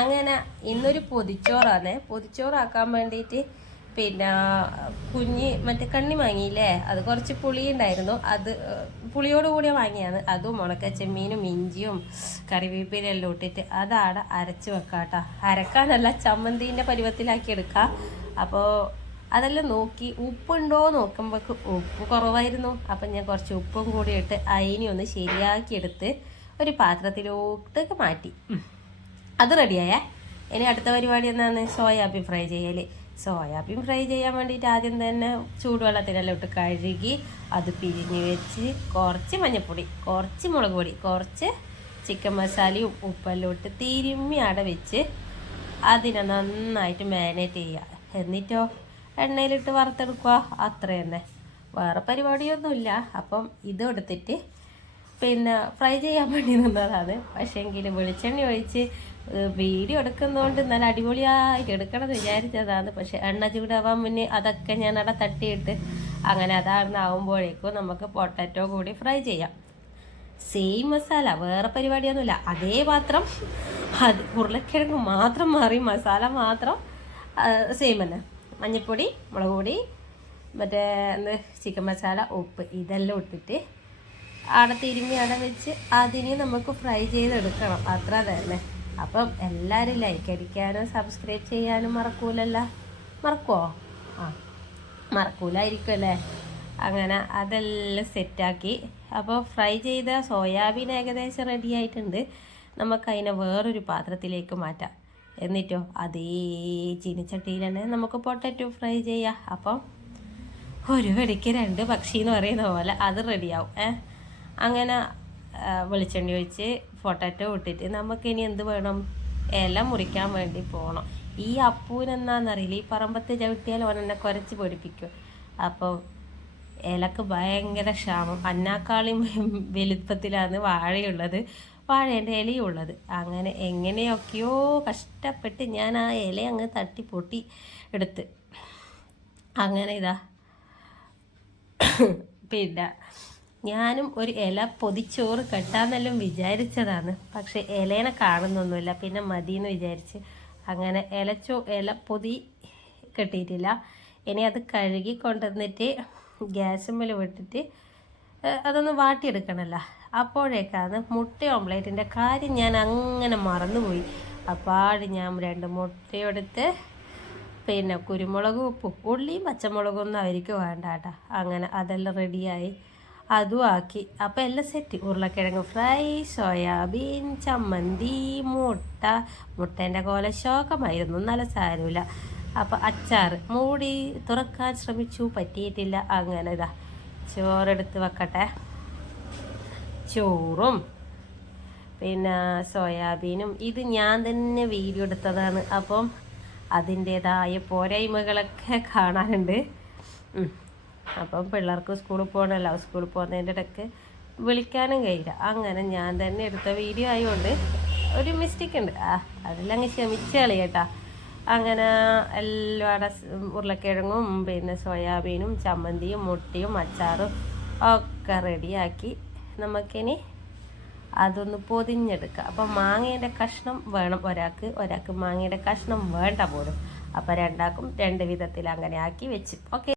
അങ്ങനെ ഇന്നൊരു പൊതിച്ചോറാണ് പൊതിച്ചോറാക്കാൻ വേണ്ടിയിട്ട് പിന്നെ കുഞ്ഞി മറ്റേ കണ്ണി വാങ്ങിയില്ലേ അത് കുറച്ച് പുളി ഉണ്ടായിരുന്നു. അത് പുളിയോട് കൂടി വാങ്ങിയാണ് അതും മുളക്ക ചെമ്മീനും ഇഞ്ചിയും കറിവേപ്പിലും എല്ലാം ഇട്ടിട്ട് അതാണ് അരച്ച് വെക്കാട്ടോ. അരക്കാനല്ല ചമ്മന്തിന്റെ പരുവത്തിലാക്കി എടുക്കുക അപ്പോൾ അതെല്ലാം നോക്കി ഉപ്പുണ്ടോ നോക്കുമ്പോൾ ഉപ്പ് കുറവായിരുന്നു. അപ്പം ഞാൻ കുറച്ച് ഉപ്പും കൂടി ഇട്ട് അതിനെ ഒന്ന് ശരിയാക്കിയെടുത്ത് ഒരു പാത്രത്തിലോട്ടേക്ക് മാറ്റി. അത് റെഡിയായേ? ഇനി അടുത്ത പരിപാടി എന്താണ്? സോയാബീൻ ഫ്രൈ ചെയ്യൽ സോയാബീൻ ഫ്രൈ ചെയ്യാൻ വേണ്ടിയിട്ട് ആദ്യം തന്നെ ചൂടുവെള്ളത്തിനെല്ലാം ഇട്ട് കഴുകി അത് പിരിഞ്ഞ് വെച്ച് കുറച്ച് മഞ്ഞൾപ്പൊടി കുറച്ച് മുളക് പൊടി കുറച്ച് ചിക്കൻ മസാലയും ഉപ്പെല്ലാം ഇട്ട് തിരുമ്മി അട വെച്ച് അതിനെ നന്നായിട്ട് മാരിനേറ്റ് ചെയ്യുക. എന്നിട്ടോ? എണ്ണയിലിട്ട് വറുത്തെടുക്കുക. അത്ര തന്നെ. വേറെ പരിപാടിയൊന്നുമില്ല. അപ്പം ഇതെടുത്തിട്ട് പിന്നെ ഫ്രൈ ചെയ്യാൻ വേണ്ടി നിന്നതാണ്. പക്ഷേങ്കിൽ വെളിച്ചെണ്ണ ഒഴിച്ച് വീഡിയോ എടുക്കുന്നതുകൊണ്ട് നല്ല അടിപൊളിയായിട്ട് എടുക്കണം എന്ന് വിചാരിച്ചതാണ്. പക്ഷെ എണ്ണ ചൂടാവാൻ മുന്നേ അതൊക്കെ ഞാൻ അവിടെ തട്ടിയിട്ട് അങ്ങനെ അതാകുമ്പോഴേക്കും നമുക്ക് പൊട്ടാറ്റോ കൂടി ഫ്രൈ ചെയ്യാം. സെയിം മസാല വേറെ പരിപാടിയൊന്നുമില്ല. അതേ പാത്രം അത് ഉരുളക്കിഴങ്ങ് മാത്രം മാറി മസാല മാത്രം സെയിം തന്നെ. മഞ്ഞൾപ്പൊടി മുളക് പൊടി മറ്റേ എന്ത് ചിക്കൻ മസാല ഉപ്പ് ഇതെല്ലാം ഇട്ടിട്ട് അവിടെ തിരുമ്മി അവിടെ വെച്ച് അതിനെ നമുക്ക് ഫ്രൈ ചെയ്തെടുക്കണം. അത്ര തന്നെ. അപ്പം എല്ലാവരും ലൈക്ക് അടിക്കാനും സബ്സ്ക്രൈബ് ചെയ്യാനും മറക്കൂലല്ല? മറക്കുമോ ആ മറക്കൂലായിരിക്കും അല്ലേ അങ്ങനെ അതെല്ലാം സെറ്റാക്കി. അപ്പോൾ ഫ്രൈ ചെയ്ത സോയാബീൻ ഏകദേശം റെഡി ആയിട്ടുണ്ട്. നമുക്ക് അതിനെ വേറൊരു പാത്രത്തിലേക്ക് മാറ്റാം. എന്നിട്ടോ അതേ ചീനിച്ചട്ടിയിൽ തന്നെ നമുക്ക് പൊട്ടറ്റോ ഫ്രൈ ചെയ്യാം. അപ്പം ഒരു വെടിക്ക് രണ്ട് പക്ഷി എന്ന് പറയുന്ന പോലെ അത് റെഡിയാവും ഏ? അങ്ങനെ വെളിച്ചെണ്ണ ഒഴിച്ച് പൊട്ടറ്റോ ഇട്ടിട്ട് നമുക്ക് ഇനി എന്ത് വേണം? ഇല മുറിക്കാൻ വേണ്ടി പോകണം ഈ അപ്പൂനെന്നാന്നറിയില്ല ഈ പറമ്പത്ത് ചവിട്ടിയാൽ ഓൻ എന്നെ കുരച്ച് പൊടിപ്പിക്കും. അപ്പോൾ ഇലക്ക് ഭയങ്കര ക്ഷാമം. അന്നാക്കാളിയും വലുപ്പത്തിലാണ് വാഴയുള്ളത്. വാഴേന്റെ ഇലയുള്ളത് അങ്ങനെ എങ്ങനെയൊക്കെയോ കഷ്ടപ്പെട്ട് ഞാൻ ആ ഇല അങ്ങ് തട്ടി പൊട്ടി എടുത്ത്. അങ്ങനെ ഇതാ. പിന്നെ ഞാനും ഒരു ഇല പൊതിച്ചോറ് കെട്ടാന്നെല്ലാം വിചാരിച്ചതാണ്. പക്ഷെ ഇലേനെ കാണുന്നൊന്നുമില്ല. പിന്നെ മതിയെന്ന് വിചാരിച്ച് അങ്ങനെ ഇലച്ചോ ഇല പൊതി കെട്ടിയിട്ടില്ല. ഇനി അത് കഴുകി കൊണ്ടുവന്നിട്ട് ഗ്യാസുമ്മൽ വിട്ടിട്ട് അതൊന്ന് വാട്ടിയെടുക്കണമല്ലോ അപ്പോഴേക്കാണ് മുട്ട ഓംലേറ്റിന്റെ കാര്യം ഞാൻ അങ്ങനെ മറന്നുപോയി. അപ്പാട് ഞാൻ രണ്ട് മുട്ടയെടുത്ത് പിന്നെ കുരുമുളകും ഉപ്പും ഉള്ളിയും പച്ചമുളകും ഒന്നും അവർക്ക് വേണ്ട കേട്ടോ അങ്ങനെ അതെല്ലാം റെഡിയായി അതും ആക്കി. അപ്പം എല്ലാം സെറ്റ് ഉരുളക്കിഴങ്ങ് ഫ്രൈ സോയാബീൻ ചമ്മന്തി മുട്ട. മുട്ടേന്റെ കോല ശോകമായിരുന്നു. നല്ല സാരമില്ല. അപ്പം അച്ചാർ. മൂടി തുറക്കാൻ ശ്രമിച്ചു. പറ്റിയിട്ടില്ല. അങ്ങനെ ഇതാ. ചോറെടുത്ത് വെക്കട്ടെ. ചോറും. പിന്നെ സോയാബീനും. ഇത് ഞാൻ തന്നെ വീഡിയോ എടുത്തതാണ്. അപ്പം അതിന്റേതായ പോരായ്മകളൊക്കെ കാണാനുണ്ട്. അപ്പം പിള്ളേർക്ക് സ്കൂളിൽ പോകണമല്ലോ സ്കൂളിൽ പോകുന്നതിന്റെ ഇടയ്ക്ക് വിളിക്കാനും കഴിയില്ല. അങ്ങനെ ഞാൻ തന്നെ എടുത്ത വീഡിയോ ആയതുകൊണ്ട് ഒരു മിസ്റ്റേക്ക് ഉണ്ട്. ആ അതെല്ലാം അങ്ങ് ക്ഷമിച്ച് കളിയേട്ടാ. അങ്ങനെ എല്ലാടെ ഉരുളക്കിഴങ്ങും പിന്നെ സോയാബീനും ചമ്മന്തിയും മുട്ടയും അച്ചാറും ഒക്കെ റെഡിയാക്കി നമുക്കിനി അതൊന്ന് പൊതിഞ്ഞെടുക്കുക അപ്പം മാങ്ങയുടെ കഷ്ണം വേണം ഒരാൾക്ക്. ഒരാൾക്ക് മാങ്ങയുടെ കഷ്ണം വേണ്ട പോലും. അപ്പം രണ്ടാക്കും രണ്ട് വിധത്തിൽ അങ്ങനെ ആക്കി വെച്ച്. ഓക്കെ.